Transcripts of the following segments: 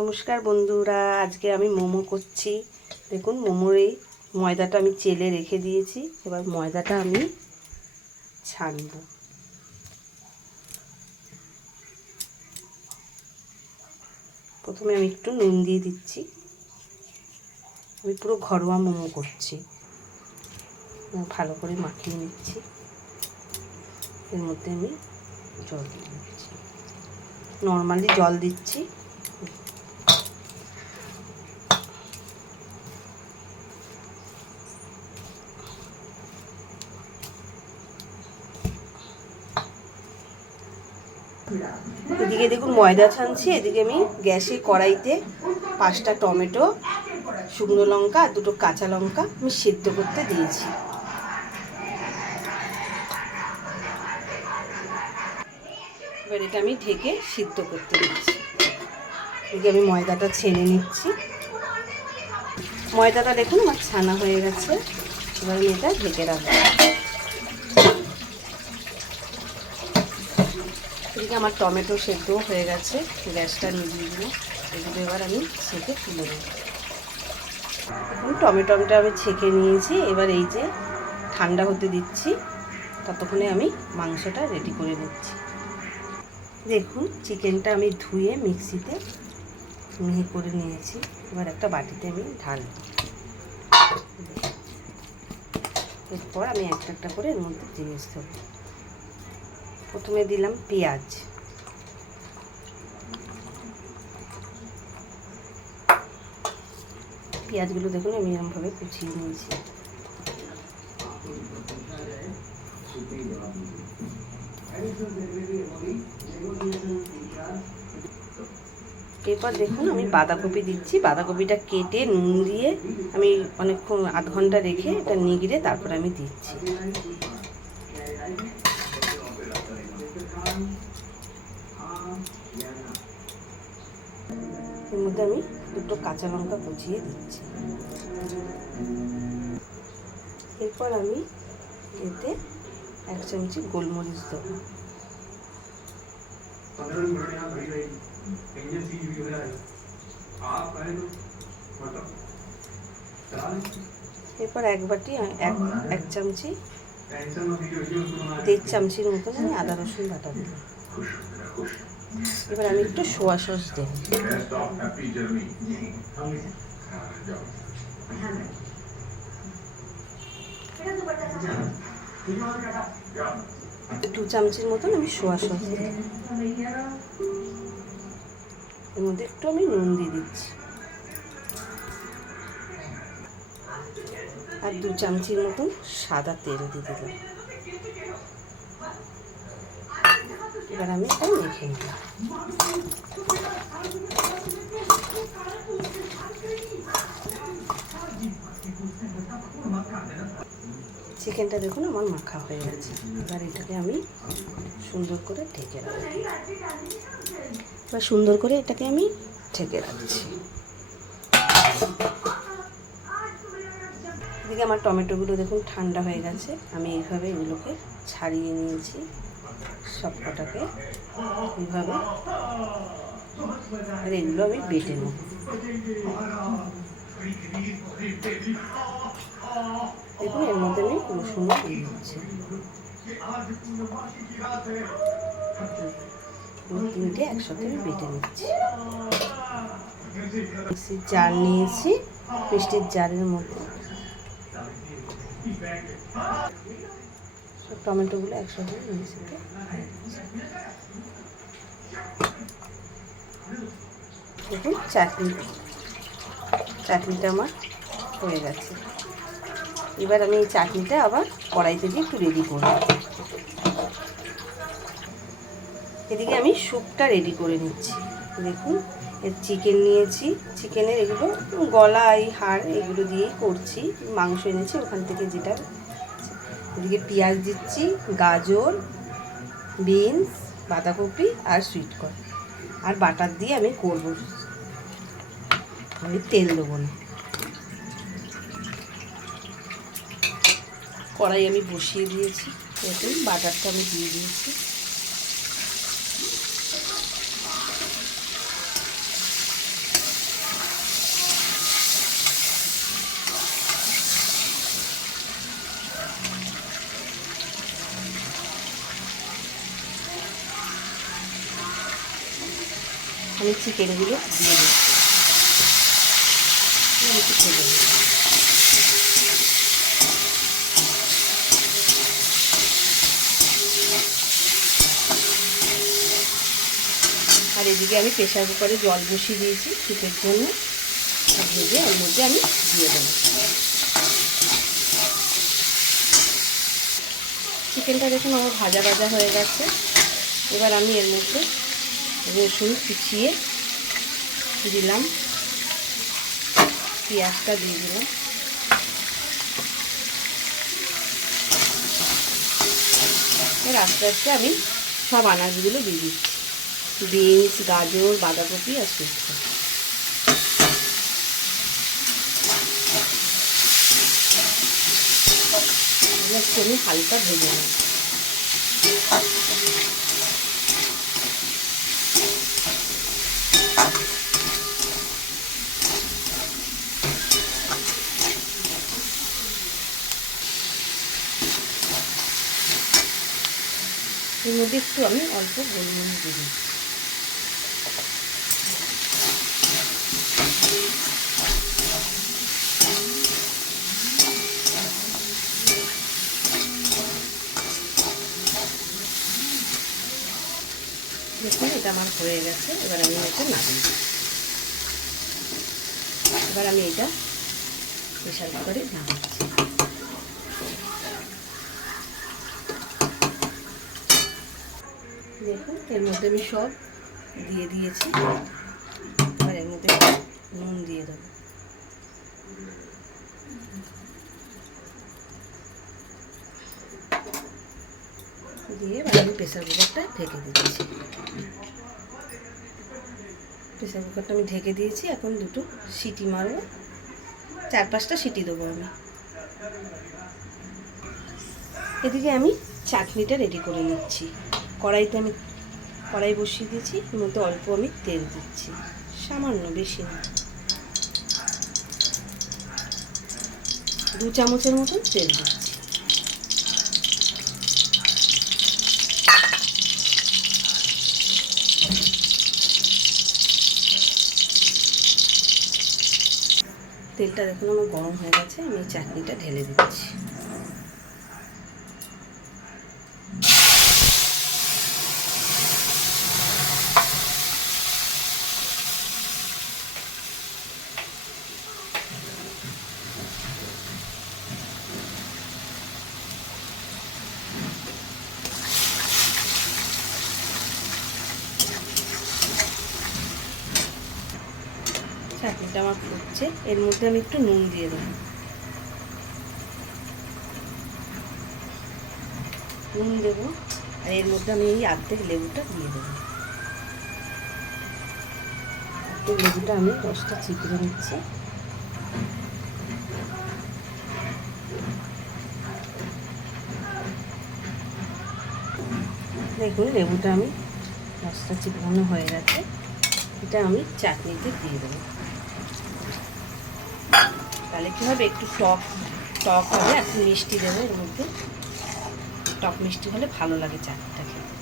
নমস্কার বন্ধুরা, আজকে আমি মোমো করছি। দেখুন, মোমোর এই ময়দাটা আমি চেলে রেখে দিয়েছি। এবার ময়দাটা আমি ছানব। প্রথমে আমি একটু নুন দিয়ে দিচ্ছি। আমি পুরো ঘরোয়া মোমো করছি। ভালো করে মাখিয়ে নিচ্ছি। এর মধ্যে আমি জল দিয়ে দিচ্ছি, নর্মালি জল দিচ্ছি। এদিকে দেখুন ময়দা ছানছি, এদিকে আমি গ্যাসে কড়াইতে 5টা টমেটো, শুকনো লঙ্কা আর 2টো কাঁচা লঙ্কা আমি সিদ্ধ করতে দিয়েছি। এবার এটা আমি ঢেকে সিদ্ধ করতে দিচ্ছি। এদিকে আমি ময়দাটা ছেনে নিচ্ছি। ময়দাটা দেখুন আমার ছানা হয়ে গেছে। এবার আমি এটা ঢেকে রাখবো। এদিকে আমার টমেটো সেদ্ধও হয়ে গেছে। গ্যাসটা নিভিয়ে দিলাম। এগুলো এবার আমি ছেঁকে তুলে দেবো। এখন টমেটোটা আমি ছেঁকে নিয়েছি। এবার এই যে ঠান্ডা হতে দিচ্ছি, ততক্ষণে আমি মাংসটা রেডি করে নিচ্ছি। দেখুন, চিকেনটা আমি ধুয়ে মিক্সিতে মিহি করে নিয়েছি। এবার একটা বাটিতে আমি ঢালব। এরপর আমি একটা একটা করে এর মধ্যে জিনিস দেবো। প্রথমে দিলাম পেঁয়াজ, পেঁয়াজগুলো দেখুন আমি এরকমভাবে কুচিয়ে নিয়েছি। এরপর দেখুন আমি বাঁধাকপি দিচ্ছি। বাঁধাকপিটা কেটে নুন দিয়ে আমি অনেকক্ষণ আধ ঘন্টা রেখে এটা নিগড়ে তারপর আমি দিচ্ছি। এর মধ্যে আমি 2টো কাঁচা লঙ্কা কুচিয়ে দিচ্ছি। এরপর আমি এতে 1 চামচি গোলমরিচ দেবো। এরপর 1 বাটি 1 চামচি 1.5 চামচির মতন আমি আদা রসুন বাটা দিলাম। এবার আমি একটু সোয়া সস দেব। দু চামচির মতন আমি সোয়া সস দিই। এর মধ্যে একটু আমি নুন দিয়ে দিচ্ছি। আর 2 চামচির মতন সাদা তেল দিয়ে দিলাম। এবার আমি এটা মেখে নিলাম। চিকেনটা দেখুন আমার মাখা হয়ে গেছে। এবার এটাকে আমি সুন্দর করে ঢেকে রাখছি। এবার সুন্দর করে এটাকে আমি ঢেকে রাখছি। এদিকে আমার টমেটোগুলো দেখুন ঠান্ডা হয়ে গেছে। আমি এইভাবে এগুলোকে ছাড়িয়ে নিয়েছি সবকটাকে এইভাবে। আর এগুলো আমি বেটে নেব। দেখুন এর মধ্যে আমি রসুন দিয়ে দিচ্ছি। 3টে একসাথে আমি বেটে নিচ্ছি। মিক্সির জার নিয়েছি। মিষ্টির জারের মধ্যে সব টমেটোগুলো একসাথে মিক্সিতে দেখুন চাটনিটা আমার হয়ে গেছে। এবার আমি এই চাটনিটা আবার কড়াই থেকে একটু রেডি করব। এদিকে আমি স্যুপটা রেডি করে নিচ্ছি। দেখুন চিকেন নিয়েছি, চিকেনের এগুলো গলা এই হাড় এগুলো দিয়েই করছি। মাংস এনেছি ওখান থেকে যেটা। এদিকে পেঁয়াজ দিচ্ছি, গাজর, বিনস, বাঁধাকপি আর সুইট কর্ন আর বাটার দিয়ে আমি করব। আমি তেল দেবো না। কড়াই আমি বসিয়ে দিয়েছি। দেখুন বাটারটা আমি দিয়ে দিয়েছি। আমি চিকেনগুলো দিয়ে দিচ্ছি। আর এদিকে আমি প্রেসার কুকারে জল বসিয়ে দিয়েছি স্যুপের জন্য। আর ভেজে এর মধ্যে আমি দিয়ে দেবো। চিকেনটা দেখুন আমার ভাজা ভাজা হয়ে গেছে। এবার আমি এর মধ্যে রসুন কুচিয়ে দিলাম, পেঁয়াজটা দিয়ে দিলাম। এর আস্তে আস্তে আমি সব আনাজগুলো দিয়ে দিচ্ছি, বিনস, গাজর, বাঁধাকপি আর শুক্তো। একটু আমি হালকা ভেজে নেব। এর মধ্যে একটু আমি অল্প গোলমরিচ দিয়ে দিই। দেখুন এটা আমার হয়ে গেছে। এবার আমি এটা নামিয়ে দিই। এবার আমি এটা প্রেসার কুকারে দিয়ে দিচ্ছি। দেখুন এর মধ্যে আমি সব দিয়ে দিয়েছি। এবার এর মধ্যে নুন দিয়ে দেবো। দিয়ে এবার আমি প্রেসার কুকারটা ঢেকে দিচ্ছি। প্রেসার কুকারটা আমি ঢেকে দিয়েছি। এখন দুটো সিটি মারবো, 4-5টা সিটি দেবো আমি। এদিকে আমি চাটনিটা রেডি করে নিচ্ছি। কড়াই বসিয়ে দিয়েছি। এর মধ্যে অল্প আমি তেল দিচ্ছি, সামান্য, বেশি না, 2 চামচের মতন তেল দিচ্ছি। তেলটা দেখুন আমার গরম হয়ে গেছে। আমি এই চাটনিটা ঢেলে দিচ্ছি। চাটনিটা আমার ফুটছে। এর মধ্যে আমি একটু নুন দিয়ে দেবো। নুন দেবো। আর এর মধ্যে আমি এই অর্ধেক লেবুটা দিয়ে দেবো। অর্ধেক লেবুটা আমি রসটা চিপড়ে নিচ্ছি। দেখুন লেবুটা আমি রসটা চিপড়ানো হয়ে গেছে। এটা আমি চাটনিতে দিয়ে দেবো। তাহলে কী হবে, একটু টক টক হবে, একটু মিষ্টি দেবো এর মধ্যে। টক মিষ্টি হলে ভালো লাগে চাটনিটা খেতে।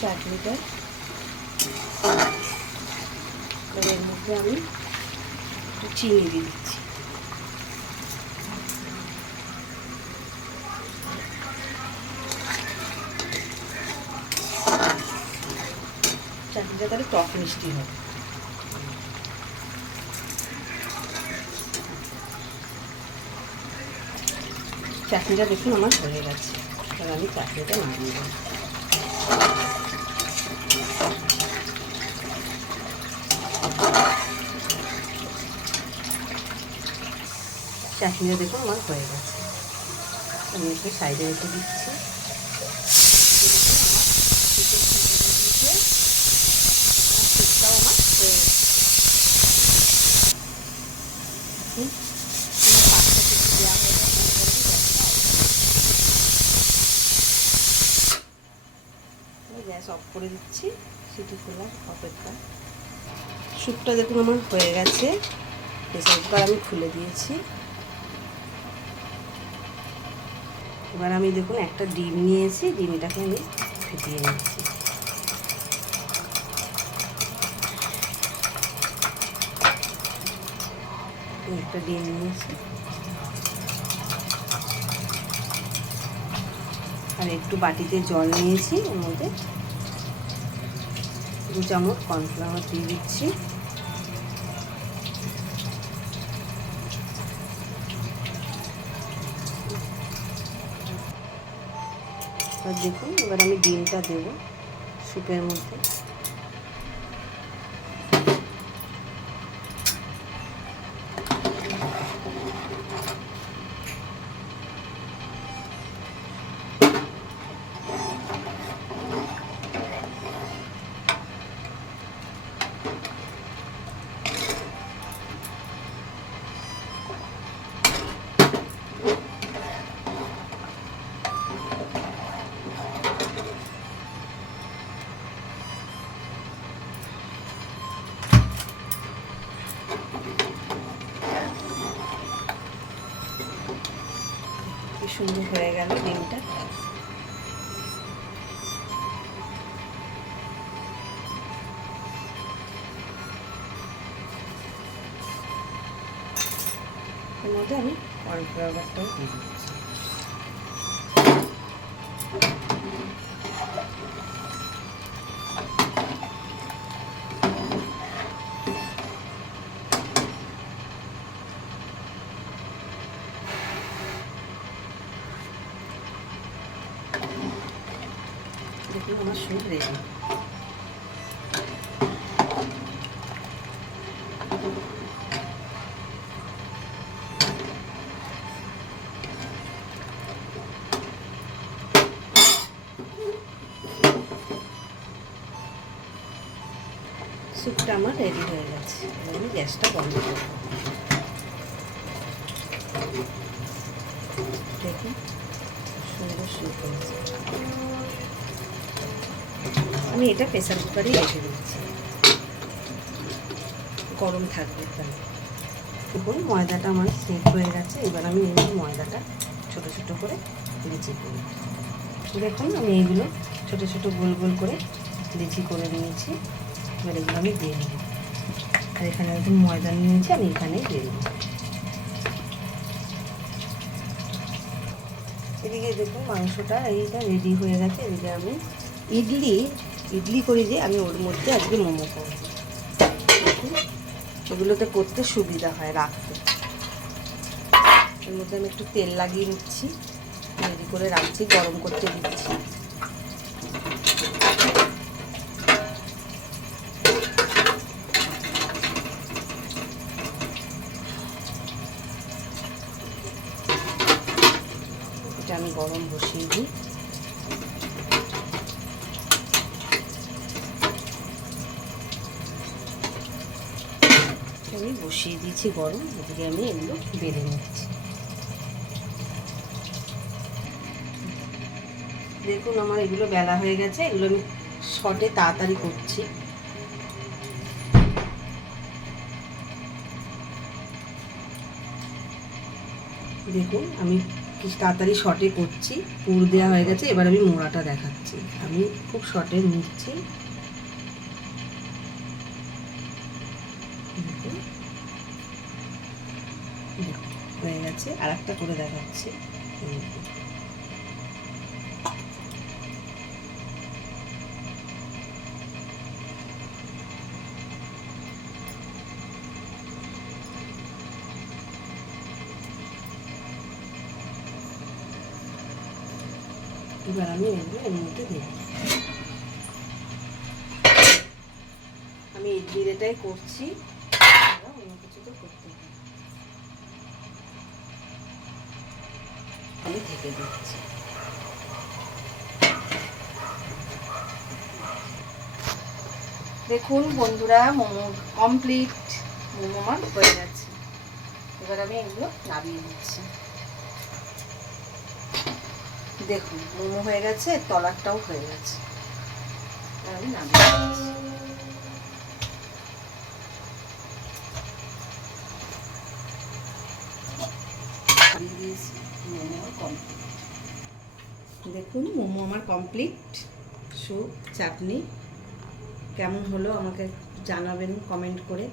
চাটনিটা এর মধ্যে আমি একটু চিনি দিয়ে দিচ্ছি। চাটনিটা তাহলে টক মিষ্টি হবে। চাটনিটা দেখুন আমার হয়ে গেছে। এবার আমি চাটনিটা নামিয়ে দেবো। চাটনিটা দেখুন আমার হয়ে গেছে। আমি একটু সাইডে রেখে দিচ্ছি। আমার হয়ে গেছে। গ্যাস অফ করে দিচ্ছি। সিটি খোলার অপেক্ষা। স্যুপটা দেখুন আমার হয়ে গেছে। প্রেসার কুকার আমি খুলে দিয়েছি। এবার আমি দেখুন একটা ডিম নিয়েছি। ডিমটাকে আমি ফেটিয়ে নিচ্ছি। একটা ডিম নিয়েছি আর একটু বাটিতে জল নিয়েছি, এর মধ্যে 2 চামচ কর্নফ্লাওয়ার দিয়ে দিচ্ছি। আর দেখুন এবার আমি ডিমটা দেবো স্যুপের মধ্যে। কি সুন্দর হয়ে গেল ডিমটা। এর মধ্যে আমি কর্নফ্লাওয়ারটাও দিয়ে দিচ্ছি। দেখুন আমার স্যুপ রেডি। স্যুপটা আমার রেডি হয়ে গেছে, আমি গ্যাসটা বন্ধ করব। দেখুন সুন্দর স্যুপ হয়েছে। আমি এটা প্রেসার কুকারেই রেখে দিচ্ছি, গরম থাকবে তাহলে। দেখুন ময়দাটা আমার সেট হয়ে গেছে। এবার আমি এই ময়দাটা ছোট ছোট করে লিচি করি। দেখুন আমি এইগুলো ছোট ছোট গোল গোল করে লিচি করে নিয়েছি। এবার এগুলো আমি দিয়ে নেব। আর এখানে একটু ময়দা নিয়েছি, আমি এখানেই দিয়ে দেবো। এদিকে দেখুন মাংসটা এইটা রেডি হয়ে গেছে। এদিকে আমি ইডলি করি যে, আমি ওর মধ্যে আজকে মোমো করব। দেখুন এগুলোতে করতে সুবিধা হয় রাখতে। এর মধ্যে আমি একটু তেল লাগিয়ে নিচ্ছি, রেডি করে রাখছি, গরম করতে দিচ্ছি। এটা আমি গরম বসিয়ে দিই। আমি বসিয়ে দিয়েছি গরম, এদিকে আমি এগুলো বেলে নিচ্ছি। দেখুন আমার এগুলো বেলা হয়ে গেছে, এগুলো আমি শর্টে তাড়াতাড়ি করছি। দেখুন আমি কি তাড়াতাড়ি শর্টে করছি, পুর দেওয়া হয়ে গেছে। এবার আমি মোড়াটা দেখাচ্ছি, আমি খুব শর্টে নিচ্ছি। হয়ে গেছে, আর একটা করে দেখাচ্ছি। এবার আমি এগুলো এর মধ্যে দেব। আমি ইডলির এটাই করছি, অন্য কিছু তো করতে হবে। আমি ঢেকে দিচ্ছি। দেখুন বন্ধুরা মোমো কমপ্লিট, মোমো আমার হয়ে গেছে। এবার আমি এগুলো নামিয়ে দিচ্ছি। দেখুন মোমো হয়ে গেছে, তলারটাও হয়ে গেছে। আমি নামিয়ে দিচ্ছি। দেখুন মোমো আমার কমপ্লিট। স্যুপ চাটনি কেমন হলো আমাকে জানাবেন কমেন্ট করে।